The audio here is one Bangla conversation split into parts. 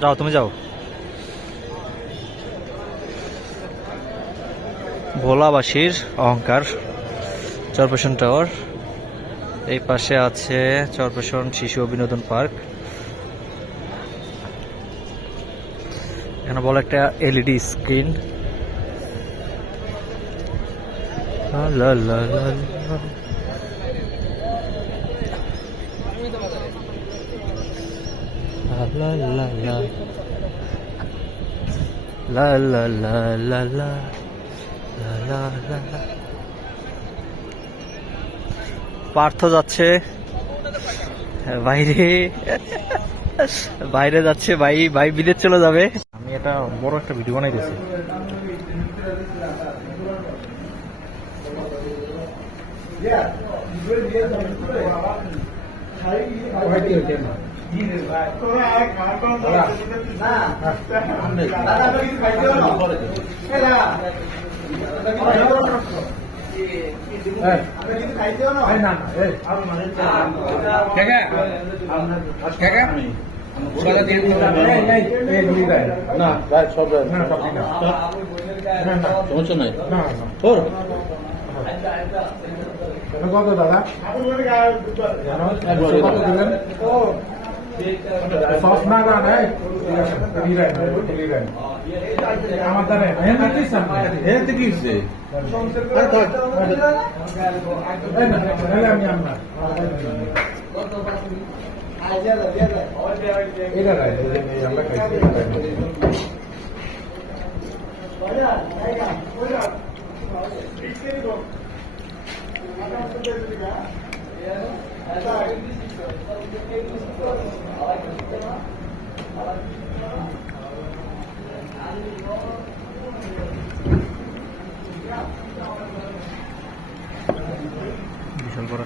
যাও তুমি যাও। ভোলাবাসীর অহংকার চরপেশন টাওয়ার, এই পাশে আছে চরপেশন শিশু ও বিনোদন পার্ক। এখানে বড় একটা এলইডি স্ক্রিন। লা লা লা লা। La la la la la la la la la la। Partha যাচ্ছে বাইরে, বাইরে যাচ্ছে ভাই, ভাই বিদেশ চলে যাবে। আমি এটা বড় একটা ভিডিও বানাইতেছি। কত দাদা সস না আমার দামে কি বিশাল বড়।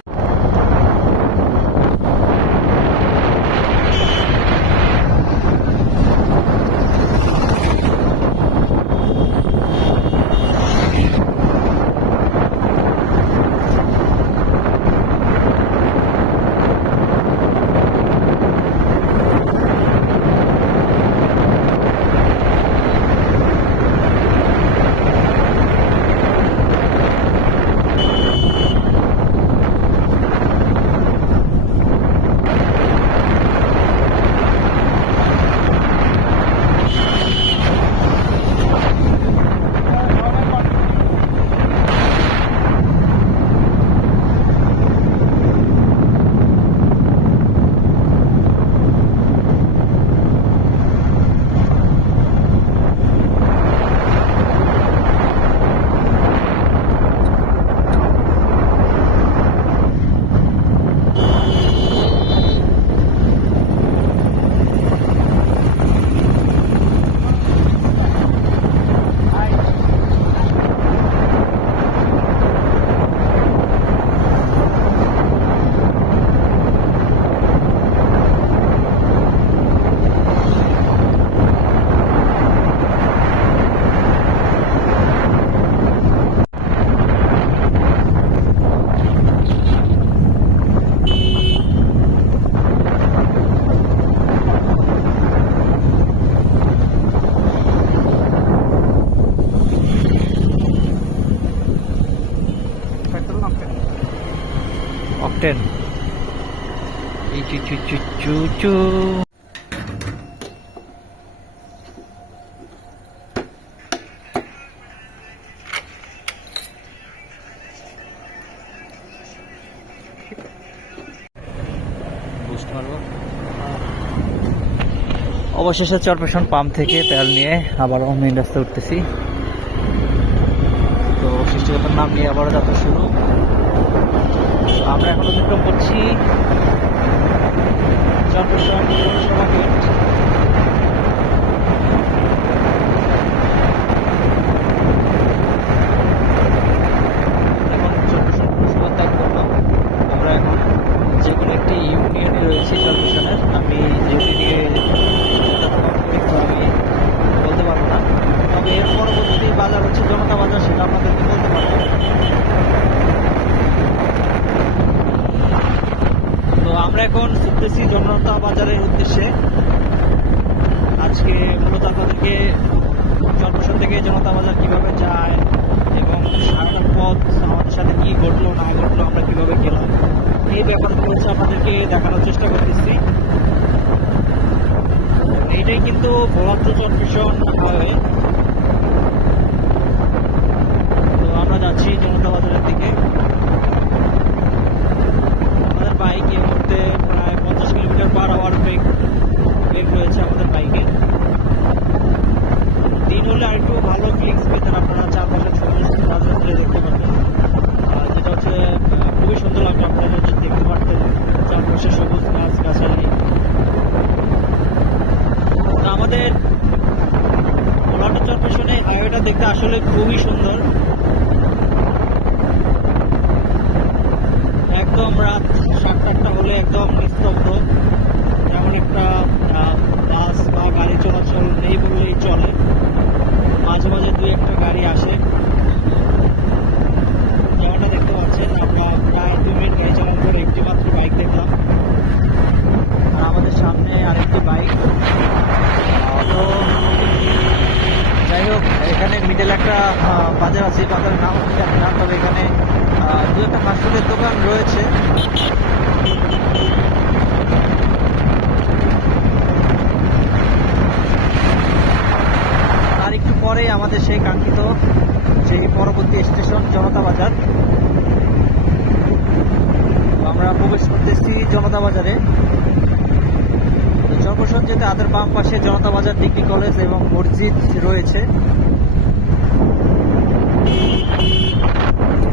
অকটেন এই চু চু চু চু চু। অবশেষে চরপেশন পাম্প থেকে তেল নিয়ে আবার মেইন রাস্তায় উঠতেছি। তো সৃষ্টিকতার নাম নিয়ে আবারও যাত্রা শুরু। আমরা এখন অতিক্রম করছি চরপেশন পৌরসভা গেট। এখন চরপেশন পৌরসভার ত্যাগ করলাম। আমরা এখন যে কোনো একটি ইউনিয়নে রয়েছি চরপেশনের। আমি ইউনিয়নে আমি বলতে পারবো না, তবে এর পরবর্তী বাজার হচ্ছে জনতা বাজার, সেটা আপনাদেরকে বলতে পারবো। তো আমরা এখন ছুটতেছি জনতা বাজারের উদ্দেশ্যে। কিন্তু ভোলান্ত চরপেশন হাইওয়ে। তো আমরা যাচ্ছি জনতা বাজারের দিকে। আমাদের বাইক এই মুহূর্তে প্রায় 50 কিলোমিটার পার আওয়ার বেগ রয়েছে আমাদের বাইকে। দিন হলে আর একটু ভালো ফিলিংস পেতেন আপনারা, চারপাশে সবুজ বাজার দেখতে পারতেন, যেটা হচ্ছে খুবই সুন্দর লাগবে। আপনারা হচ্ছে দেখতে পারতেন চারপাশে সবুজ গাছ গাছালি। আমাদের ভোলান্ত চরপেশনে হাইওয়েটা দেখতে আসলে খুবই সুন্দর। একদম রাত 7-8টা হলে একদম নিস্তব্ধ, তেমন একটা বাস বা গাড়ি চলাচল নেই বললেই চলে। মাঝে মাঝে 2-1টা গাড়ি আসে, যেমনটা দেখতে পাচ্ছেন। আমরা প্রায় 2 মিনিট গাড়ি চালানোর পরে একটি মাত্র বাইক দেখলাম, আর আমাদের সামনে আরেকটি বাইক। তো যাই হোক, এখানে মিডল একটা বাজার আছে, বাজারের নাম আমি জানি না, তবে এখানে 2-একটা ফাস্টফুডের দোকান রয়েছে। আর একটু পরে আমাদের সেই কাঙ্ক্ষিত সেই পরবর্তী স্টেশন জনতা বাজার। আমরা প্রবেশ করতেছি জনতা বাজারে। চরপেশন যেতে আদার বাম পাশে জনতা বাজার ডিগ্রি কলেজ এবং মসজিদ রয়েছে।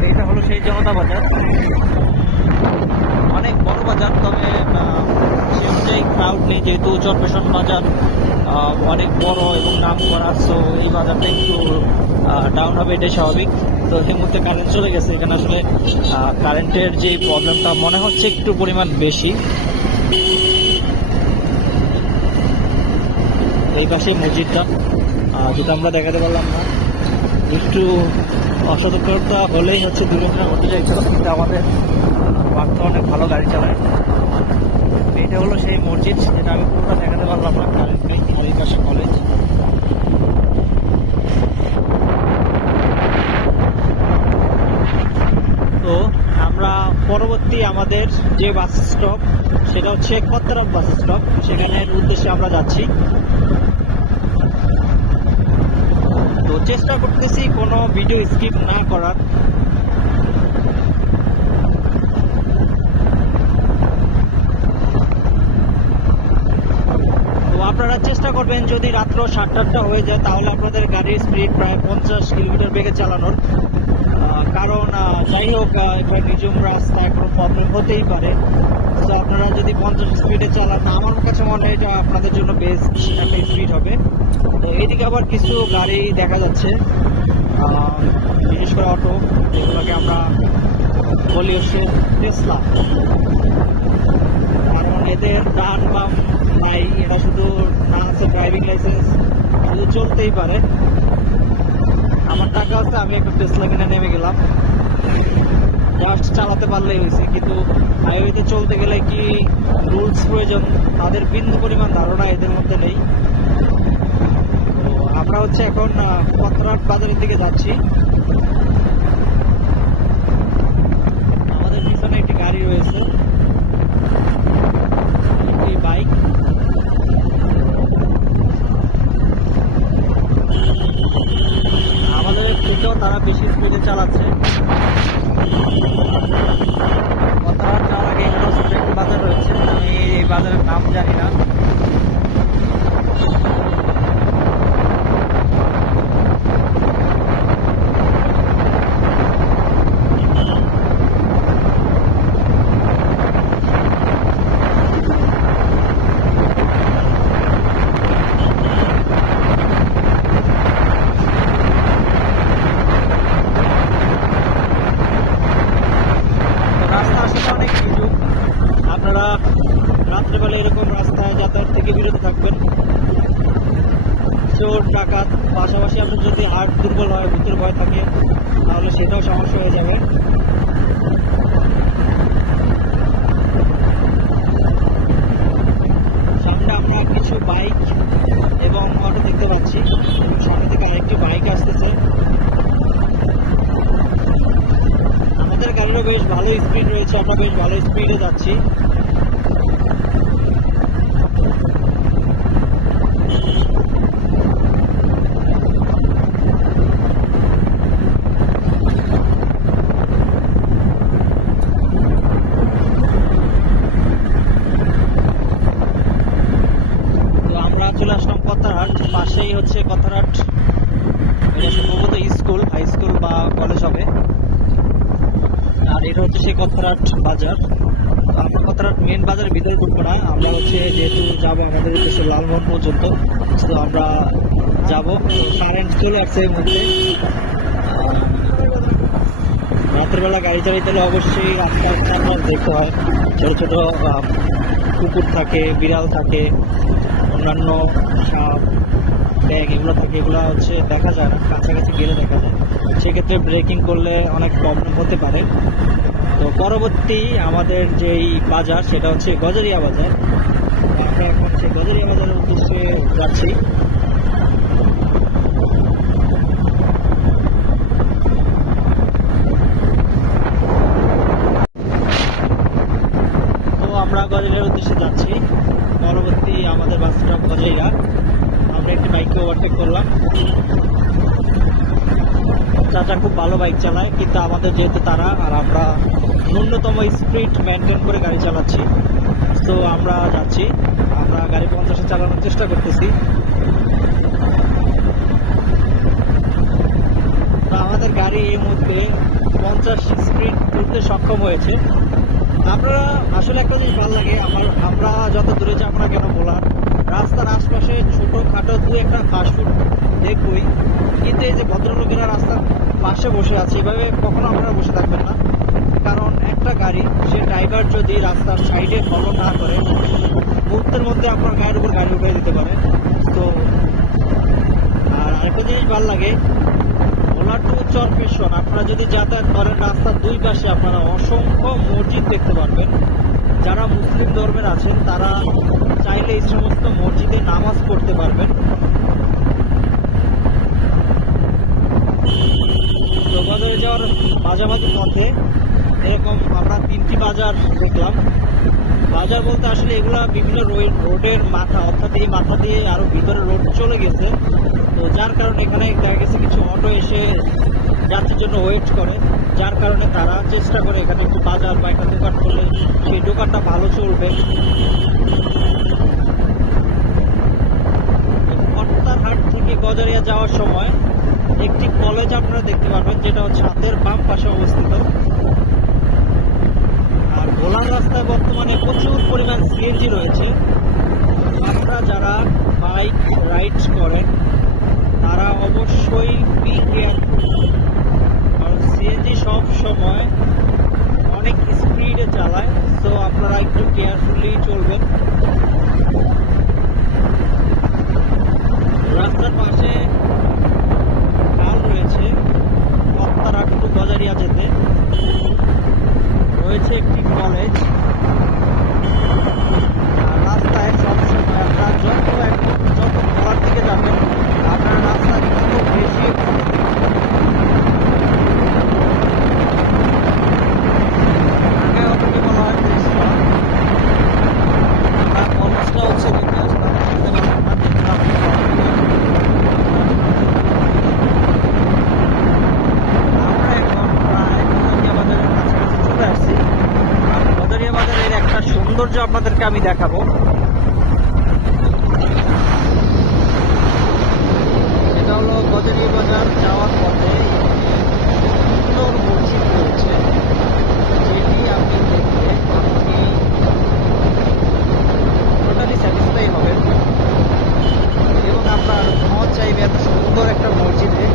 এটা হলো সেই জনতা বাজার, অনেক বড় বাজার, তবে সে অনুযায়ী ক্রাউড নেই, যেহেতু চরপেশন বাজার অনেক বড় এবং নাম করা। সো এই বাজারটা একটু ডাউন হবে, এটাই স্বাভাবিক। তো এই মুহূর্তে কারেন্ট চলে গেছে, এখানে আসলে কারেন্টের যে প্রবলেমটা মনে হচ্ছে একটু পরিমাণ বেশি। এই পাশে মসজিদটা, যেটা আমরা দেখাতে পারলাম না, একটু অসতর্কতা হলেই হচ্ছে দুর্ঘটনা ঘটে যাইতো, কিন্তু আমাদের বাঘ তো অনেক ভালো গাড়ি চালায়। এটা হলো সেই মসজিদ, যেটা আমি পুরোটা দেখাতে পারলাম না, কারেন্ট নেই। আর এই পাশে কলেজ। তো আমরা পরবর্তী আমাদের যে বাস স্টপ, সেটা হচ্ছে কত্তারাম বাস স্টপ, সেখানের উদ্দেশ্যে আমরা যাচ্ছি। তো চেষ্টা করতেছি কোনো ভিডিও স্কিপ না করার। তো আপনারা চেষ্টা করবেন যদি রাত্র 7-8টা হয়ে যায়, তাহলে আপনাদের গাড়ির স্পিড প্রায় 50 কিলোমিটার বেগে চালানোর। কারণ যাই হোক, এবার নিজম রাস্তায় কোনো প্রবলেম হতেই পারে। তো আপনারা যদি 50 স্পিডে চালান, আমার কাছে মনে হয় এটা আপনাদের জন্য বেস্ট একটা স্পিড হবে। তো এইদিকে আবার কিছু গাড়ি দেখা যাচ্ছে, বিশেষ করে অটো, যেগুলোকে আমরা বলি হচ্ছে টেসলা। কারণ এদের ডান বাম নাই, এটা শুধু না আছে ড্রাইভিং লাইসেন্স, শুধু চলতেই পারে। আমার টাকা আছে, আমি একটা টেসলা কিনে নেমে গেলাম, জাস্ট চালাতে পারলেই হয়েছে। কিন্তু হাইওয়েতে চলতে গেলে কি রুলস প্রয়োজন, তাদের বিন্দু পরিমাণ ধারণা এদের মধ্যে নেই। তো আমরা হচ্ছে এখন কত্তারাম বাজারের দিকে যাচ্ছি। আমাদের পিছনে একটি গাড়ি রয়েছে, একটি বাইক। আমাদের থেকেও তারা বেশি স্পিডে চালাচ্ছে। কত্তারাম যাওয়ার আগে ছোট একটি বাজার রয়েছে, আমি এই বাজারের নাম জানি না। আপনারা রাত্রেবেলা এরকম রাস্তায় যাতায়াত থেকে বিরত থাকবেন। চোর ডাকাত, পাশাপাশি আপনার যদি হার্ট দুর্বল হয়, ভূতের ভয় থাকে, তাহলে সেটাও সমস্যা হয়ে যাবে। সামনে আমরা কিছু বাইক এবং অটো দেখতে পাচ্ছি, এবং সামনে থেকে আরেকটি বাইক আসতেছে। আমাদের গাড়িরও বেশ ভালো স্পিড রয়েছে, আমরা বেশ ভালো স্পিডে যাচ্ছি। কথারহাট, পাশেই হচ্ছে কথারহাট, এটা সম্ভবত স্কুল, হাই স্কুল বা কলেজ হবে। আর এটা হচ্ছে সেই কথারহাট বাজার। তো আমরা কথারহাট মেন বাজারের ভিতরে ঢুকবো না, আমরা হচ্ছে যেহেতু যাবো আমাদের উদ্দেশ্যে লালমোহন পর্যন্ত, তো আমরা যাবো। কারেন্ট চলে আসছে এর মধ্যে। রাতের বেলা গাড়ি চালাইতে হলে অবশ্যই রাস্তার চারপাশ দেখতে হয়। ছোট ছোট কুকুর থাকে, বিড়াল থাকে, অন্যান্য সাপ, ব্যাগ এগুলো থাকে, এগুলো হচ্ছে দেখা যায় না, কাছাকাছি গেলে দেখা যায়। সেক্ষেত্রে ব্রেকিং করলে অনেক প্রবলেম হতে পারে। তো পরবর্তী আমাদের যেই বাজার সেটা হচ্ছে গজারিয়া বাজার। আমরা এখন সেই গজারিয়া বাজারের উদ্দেশ্যে যাচ্ছি। তো আমরা গজারিয়ার উদ্দেশ্যে যাচ্ছি। পরবর্তী আমাদের বাস স্টপ গজারিয়া। আমরা একটি বাইককে ওভারটেক করলাম। চাচা খুব ভালো বাইক চালায়, কিন্তু আমাদের যেহেতু তারা আর আমরা ন্যূনতম স্পিড মেনটেন করে গাড়ি চালাচ্ছি, তো আমরা যাচ্ছি। আমরা গাড়ি 50-এ চালানোর চেষ্টা করতেছি। তো আমাদের গাড়ি এই মুহূর্তে 50 স্পিড তুলতে সক্ষম হয়েছে। আপনারা আসলে একটা জিনিস ভালো লাগে, আমরা যত দূরে যাবো না কেন বলার, রাস্তার আশপাশে ছোটোখাটো দু একটা ফাস্টফুড দেখবই, কিন্তু এই যে ভদ্রলোকেরা রাস্তার পাশে বসে আছে এভাবে কখনো আপনারা বসে থাকবেন না। কারণ একটা গাড়ি, সে ড্রাইভার যদি রাস্তার সাইডে ফলো না করে, মুহূর্তের মধ্যে আপনার গায়ের উপর গাড়ি উঠে দিতে পারে। তো আর আরেকটা জিনিস ভালো লাগে, ভোলা টু চরপেশন আপনারা যদি যাতায়াত করেন, রাস্তার দুই পাশে আপনারা অসংখ্য মসজিদ দেখতে পারবেন। যারা মুসলিম ধর্মের আছেন তারা চাইলে এই সমস্ত মসজিদে নামাজ পড়তে পারবেন। তো বাজারে যাওয়ার মাঝামাঝি পথে এরকম আমরা 3টি বাজার দেখলাম। বাজার বলতে আসলে এগুলা বিভিন্ন রোডের মাথা, অর্থাৎ এই মাথা দিয়ে আরো ভিতরে রোড চলে গেছে। তো যার কারণে এখানে দেখা গেছে কিছু অটো এসে যাত্রীর জন্য ওয়েট করে, যার কারণে তারা চেষ্টা করে এখানে একটু বাজার বা একটা দোকান করলে সেই দোকানটা ভালো চলবে। কথারহাট থেকে গজারিয়া যাওয়ার সময় একটি কলেজ আপনারা দেখতে পারবেন, যেটা হচ্ছে হাতের বাম পাশে অবস্থিত। আর ভোলার রাস্তায় বর্তমানে প্রচুর পরিমাণ সিএনজি রয়েছে। আপনারা যারা বাইক রাইড করেন তারা অবশ্যই বি কেয়ারফুল, কারণ সিএনজি সব সময় অনেক স্পিডে চালায়। তো আপনারা একটু কেয়ারফুলি চলবেন। রাস্তার পাশে খাল রয়েছে, কথারহাট টু গজারিয়া যেতে রয়েছে একটি কলেজ। আর রাস্তায় সবসময় আপনার যত ভোলার দিকে যাবেন আপনার রাস্তায় কত বেশি ঢাকায় ওটাকে বলা হয় দৃশ্য। আমরা কলেজটা হচ্ছে দেখতে আসলাম, আমরা এখন প্রায় গজারিয়া বাজারের কাছাকাছি চলে আসছি। আর গজারিয়া বাজারের একটা সৌন্দর্য আপনাদেরকে আমি দেখাবো। এটা হলো গজারিয়া বাজার যাওয়ার পথে সুন্দর মসজিদ রয়েছে, যেটি আপনি দেখলে আপনি টোটালি স্যাটিসফাই হবেন এবং আপনার মন চাইবে এত সুন্দর একটা মসজিদে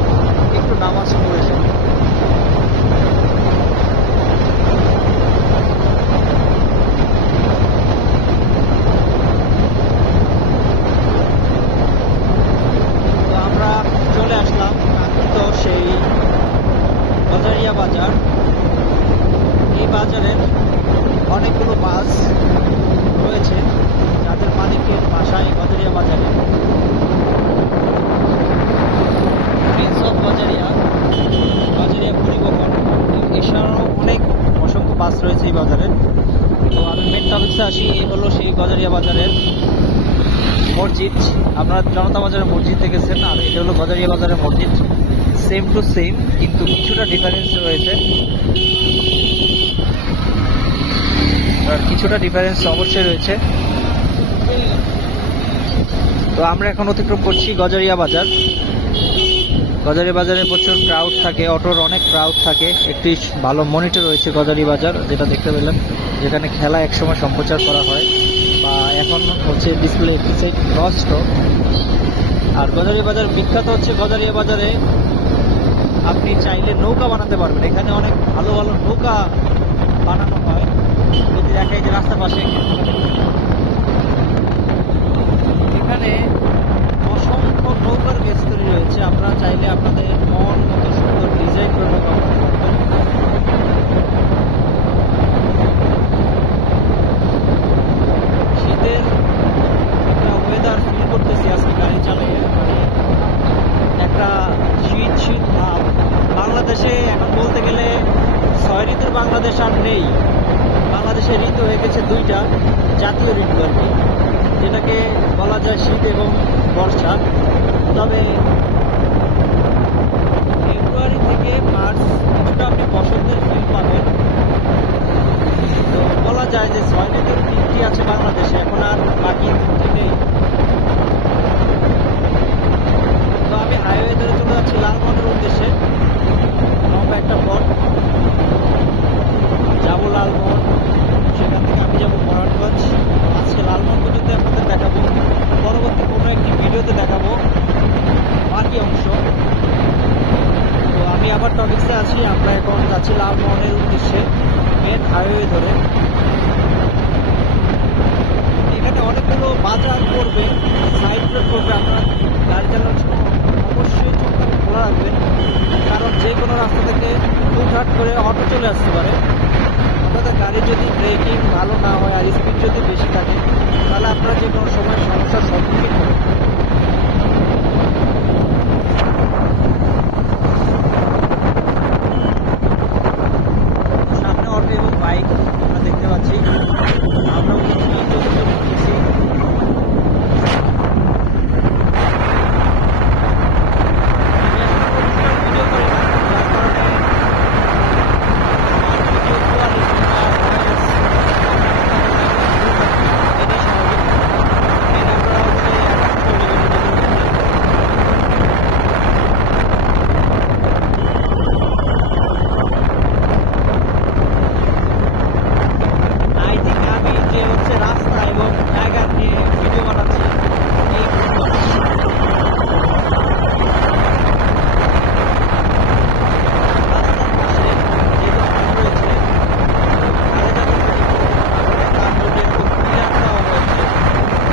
একটু নামাজ পড়েছেন। তো আমরা চলে আসলাম তো সেই গজারিয়া বাজার। এই বাজারের অনেকগুলো বাস রয়েছে যাদের মালিকের বাসায় গজারিয়া বাজারে। প্রিন্স অফ গজারিয়া, গজারিয়া পরিবহন, এছাড়াও অনেক অসংখ্য বাস রয়েছে এই বাজারে। তো আমি মেন টপিক্সে আসি, এই হলো সেই গজারিয়া বাজারের মসজিদ। আপনারা জনতা বাজারের মসজিদ দেখেছেন, আর এটা হলো গজারিয়া বাজারের মসজিদ। সেম টু সেম, কিন্তু কিছুটা ডিফারেন্স রয়েছে। আর কিছুটা ডিফারেন্স অবশ্যই রয়েছে। তো আমরা এখন অতিক্রম করছি গজারিয়া বাজার। গজারিয়া বাজারে প্রচুর ক্রাউড থাকে, অটোর অনেক ক্রাউড থাকে। একটি ভালো মনিটর রয়েছে গজারিয়া বাজার, যেটা দেখতে পেলাম, যেখানে খেলা একসময় সম্প্রচার করা হয়, বা এখন হচ্ছে ডিসপ্লে একটি সাইড নষ্ট। আর গজারিয়া বাজার বিখ্যাত হচ্ছে, গজারিয়া বাজারে আপনি চাইলে নৌকা বানাতে পারবেন। এখানে অনেক ভালো ভালো নৌকা বানানো হয়। যদি দেখাই যে রাস্তার পাশে এখানে অসংখ্য নৌকার গেজ তৈরি রয়েছে। আপনারা চাইলে আপনাদের মন মতো সুন্দর ডিজাইন করে নৌকা বানাতে পারবেন। শীতের একটা ওয়েদার ফিল করতেছি আজকে গাড়ি চালিয়ে, মানে একটা শীত শীত ভাব। বাংলাদেশে এখন বলতে গেলে 6 ঋতুর বাংলাদেশ আর নেই। বাংলাদেশের ঋতু হয়ে গেছে 2টা জাতীয় ঋতু আর কি, যেটাকে বলা যায় শীত এবং বর্ষা। তবে ফেব্রুয়ারি থেকে মার্চ কিছুটা আপনি বসন্তের ফিল পাবেন। তো বলা যায় যে 6 ঋতুর 3টি আছে বাংলাদেশে, এখন আর বাকি 3টি নেই। তো আমি হাইওয়ে ধরে চলে যাচ্ছি লালমোহনের উদ্দেশ্যে। লম্বা একটা পথ, যাবো লালমোহন, সেখান থেকে আমি যাবো মরানগঞ্জ। আজকে লালমোহন পর্যন্ত আপনাদের দেখাবো, পরবর্তী কোনো একটি ভিডিওতে দেখাবো বাকি অংশ। তো আমি আবার টপিক্সে আছি, আমরা এখন যাচ্ছি লালমোহনের উদ্দেশ্যে মেন হাইওয়ে ধরে। এখানে অনেকগুলো বাজার পড়বে, সাইড রোড পড়বে। আপনারা গাড়ি চালানোর সময় অবশ্যই চোখটা খোলা রাখবেন, কারণ যে কোনো রাস্তা থেকে হুটহাট করে অটো চলে আসতে পারে। আপনাদের গাড়ির যদি ব্রেকিং ভালো না হয় আর স্পিড যদি বেশি থাকে, তাহলে আপনারা যে কোনো সময় সমস্যার সম্মুখীন হবেন। সামনে অটো এবং বাইক আমরা দেখতে পাচ্ছি। আমরা উঠতেছি। ভিডিও করি না, যার কারণে ভিডিও কোয়ালিটি বা ভয়েস এটাই স্বাভাবিক। মেন আমরা হচ্ছে আই থিঙ্ক আমি যে হচ্ছে রাস্তা এবং জায়গা নিয়ে ভিডিও বানাচ্ছি এই রাস্তার পাশে যেহেতু হাট রয়েছে, আগে যাতে তার মধ্যে একটু পিলার দেওয়া হয়েছে,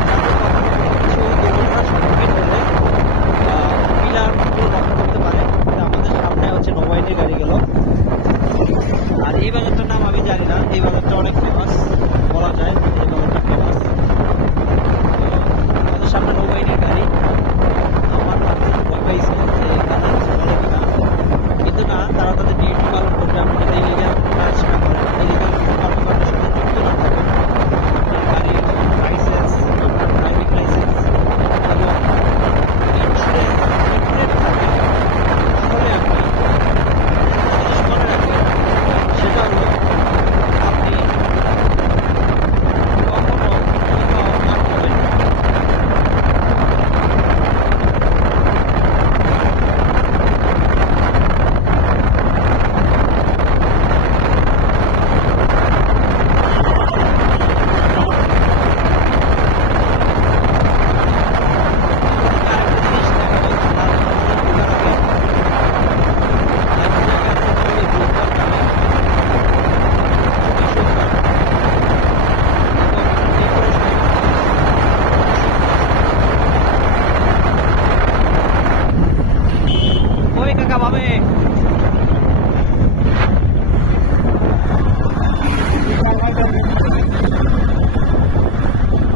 যাতে কখনো কোনো কিছু দুর্ঘটনার সম্মুখীন হলে পিলারগুলো রক্ষা করতে পারে। আমাদের সামনে হচ্ছে নৌবাহিনীর গাড়ি গেল। আর এই বাজারটার নাম আমি জানি না, এই বাজারটা অনেক ফেমাস বলা যায়, এই বাজারটা ফেমাস। আমাদের সামনে নৌবাহিনীর গাড়ি। আমার ভাবতে ভয় পাইছে যে তারা কিছু বলে কিনা, কিন্তু না, তারা তাদের ডিউটি পালন করবে। আপনি যদি ইলিগাল কাজ না করেন, ইলিগাল কর্মকাণ্ডের সাথে যুক্ত না থাকেন, আপনার গাড়ির লাইসেন্স, আপনার ড্রাইভিং লাইসেন্স এবং ইন্স্যুরেন্স ইনক্লুডেড থাকে, তাহলে আপনি জিনিস মনে রাখবেন, সেটা হলো আপনি কখনো কোথাও আটকাবেন না। আরেকটা জিনিস দেখাবো, লালমোহন ঢোকার আগে একটা জায়গা আছে বলে বুধবার নামে, খুবই সুন্দর এবং ডেকোরেশন ওই কাকা ভাবে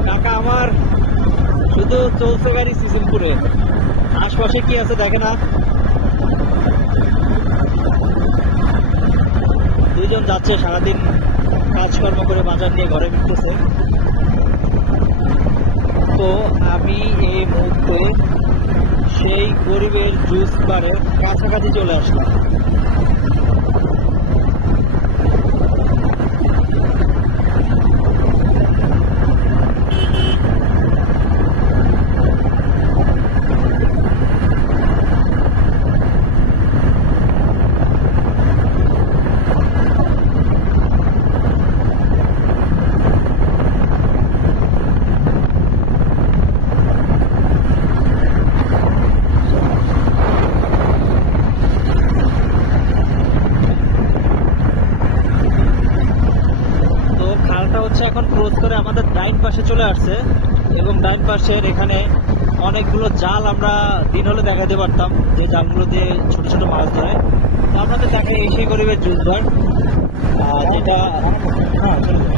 কাকা আমার শুধু চলছে গাড়ি সিজনপুরে, আশপাশে কি আছে দেখে না। দুইজন যাচ্ছে সারাদিন কাজকর্ম করে বাজার নিয়ে ঘরে ফিরতেছে। তো আমি এই মুহূর্তে সেই গরিবের জুস বারের কাছাকাছি চলে আসলাম। চলে আসছে এবং ডান পাশের এখানে অনেকগুলো জাল আমরা দিন হলে দেখাতে পারতাম, যে জালগুলো দিয়ে ছোট ছোট মাছ ধরে। তো আপনাদের দেখাই সেই গরিবের জুস বার, যেটা হ্যাঁ চলে যাবে।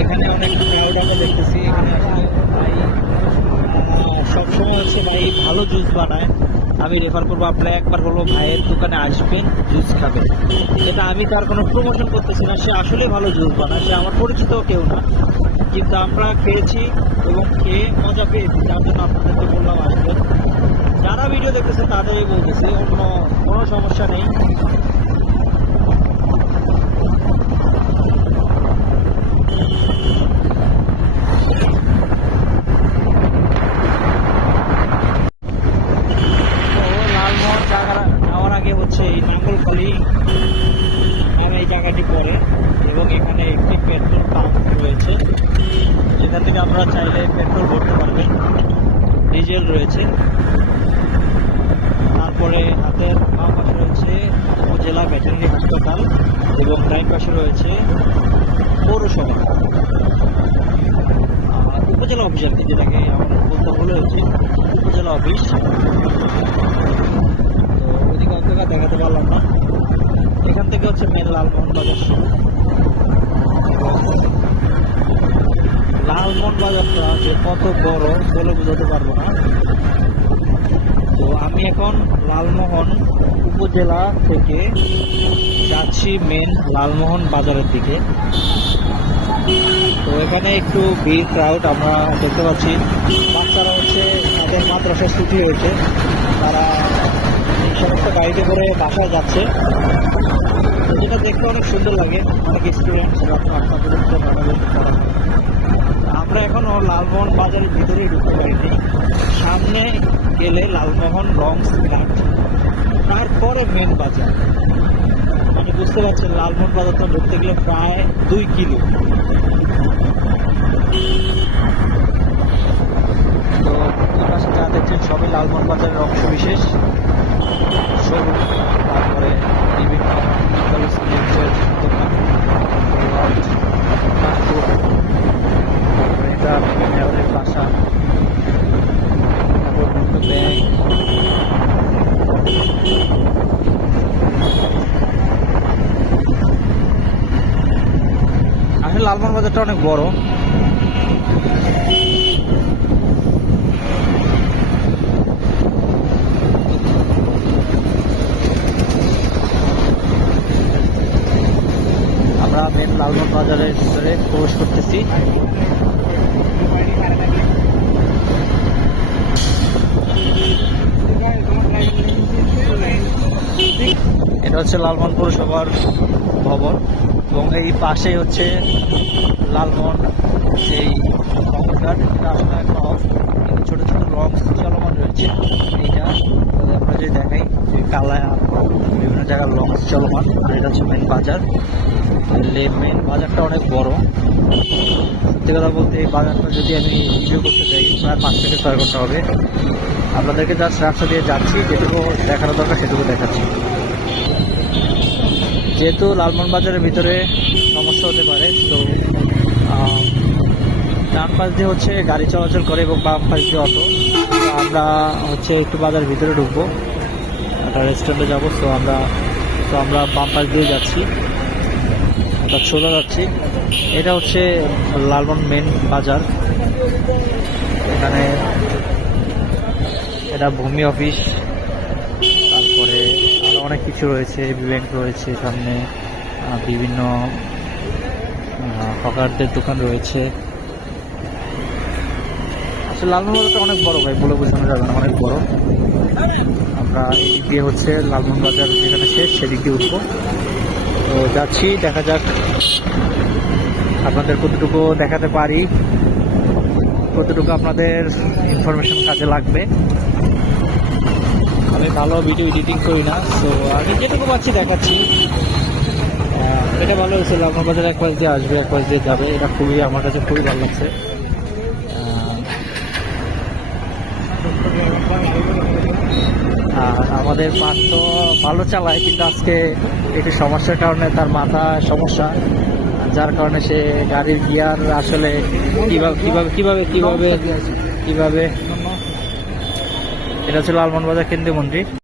এখানে অনেক ক্রাউড আমরা দেখতেছি। এখানে আসলে ভাই সবসময় হচ্ছে ভাই ভালো জুস বানায়। আমি রেফার করবো আপনারা একবার হলো ভাইয়ের দোকানে আসবেন, জুস খাবেন। যেটা আমি তার কোনো প্রমোশন করতেছি না, সে আসলে ভালো জুস বানায়, সে আমার পরিচিত কেউ না, কিন্তু আমরা খেয়েছি এবং খেয়ে মজা পেয়েছি, যার জন্য আপনাদেরকে বললাম আসবেন। যারা ভিডিও দেখতেছে তাদেরই বলতেছি, অন্য কোনো সমস্যা নেই। লালমোহন যাওয়ার আগে হচ্ছে এই নাঙ্গলখালি নামে এই জায়গাটি পড়ে এবং এখানে একটি পেট্রোল পাম্প রয়েছে, যেখান থেকে আমরা চাইলে পেট্রোল ভরতে পারবেন। ডিজেল রয়েছে। তারপরে হাতের বাম পাশে রয়েছে উপজেলা ভেটেরিনারি হাসপাতাল এবং ডাইন পাশে রয়েছে পৌরসভা, উপজেলা অফিস আর কি, যেটাকে আমরা বলতে ভুলে হচ্ছে উপজেলা অফিস। তো ওদিকে অতটা দেখাতে পারলাম না। এখান থেকে হচ্ছে মেন লালমোহন বাজার শুরু। লালমোহন বাজারটা যে কত বড় বলে বোঝাতে পারবো না। তো আমি এখন লালমোহন উপজেলা থেকে যাচ্ছি মেন লালমোহন বাজারের দিকে। তো এখানে একটু ভিড় ক্রাউড আমরা দেখতে পাচ্ছি। বাচ্চারা হচ্ছে তাদের মাদ্রাসায় ছুটি হয়েছে, তারা এই সমস্ত গাড়িতে করে বাসায় যাচ্ছে। তো যেটা দেখতে অনেক সুন্দর লাগে, অনেক স্টুডেন্ট আপনাদের জানাবেন। আমরা এখনো লালমোহন বাজারের ভিতরেই ঢুকতে পারিনি। সামনে গেলে লালমোহন লঞ্চ ঘাট, তারপরে মেন বাজার। মানে বুঝতে পারছেন লালমোহন বাজারটা ঢুকতে গেলে প্রায় 2 কিলো। তো এই পাশে যা দেখছেন সবই লালমোহন বাজারের অংশ বিশেষ শোরুম, তারপরে বিভিন্ন দোকান, বাসা, ব্যাংক। আসলে লালমোহন বাজারটা অনেক বড়। আমরা মেন লালমোহন বাজারের ভিতরে প্রবেশ করতেছি। এটা হচ্ছে লালমোহন পৌরসভার ভবন এবং এই পাশেই হচ্ছে লালমোহন সেই লঞ্চঘাট। এটা আসলে একটা অফ, কিন্তু ছোটো ছোটো লঞ্চ চলমান রয়েছে। এইটা আমরা যদি দেখাই যে কালায় বিভিন্ন জায়গার লঞ্চ চলমান। আর এটা হচ্ছে মেন বাজার। মেন বাজারটা অনেক বড়। সত্যি কথা বলতে এই বাজারটা যদি আমি ভিডিও করতে চাই প্রায় 5 থেকে 6 ঘন্টা হবে। আপনাদেরকে জাস্ট রাস্তা দিয়ে যাচ্ছি, যেটুকু দেখানো দরকার সেটুকু দেখাচ্ছি। যেহেতু লালমোহন বাজারের ভিতরে সমস্যা হতে পারে, তো ডান পাশ দিয়ে হচ্ছে গাড়ি চলাচল করে এবং বাম পাশ দিয়ে অটো। আমরা হচ্ছে একটু বাজারের ভিতরে ঢুকবো, একটা রেস্টুরেন্টে যাবো। তো আমরা বাম পাশ দিয়ে যাচ্ছি, আমরা সোজা যাচ্ছি। এটা হচ্ছে লালমোহন মেন বাজার। এখানে এটা ভূমি অফিস, তারপরে আরো অনেক কিছু রয়েছে, ব্যাংক রয়েছে, সামনে বিভিন্ন হকারদের দোকান রয়েছে। আসলে লালমোহন বাজারটা অনেক বড় ভাই, বলে বোঝানো যাবে না, অনেক বড়। আমরা এদিক দিয়ে হচ্ছে লালমোহন বাজার যেখানে শেষ সেদিক দিয়ে উঠবো। তো যাচ্ছি, দেখা যাক আপনাদের কতটুকু দেখাতে পারি, কতটুকু আপনাদের ইনফরমেশন কাজে লাগবে। আমি ভালো ভিডিও এডিটিং করি না, তো আমি যেটুকু পাচ্ছি দেখাচ্ছি। এটা ভালো হয়েছে, লালমোহন বাজার এক পাশ দিয়ে আসবে, এক পাশ দিয়ে যাবে। এটা খুবই আমার কাছে খুবই ভালো লাগছে। আর আমাদের পাস তো ভালো চালায়, কিন্তু আজকে একটু সমস্যার কারণে তার মাথা সমস্যা, যার কারণে সে গাড়ির গিয়ার আসলে কিভাবে এটা ছিল লালমোহন বাজার কেন্দ্রীয় মন্দির।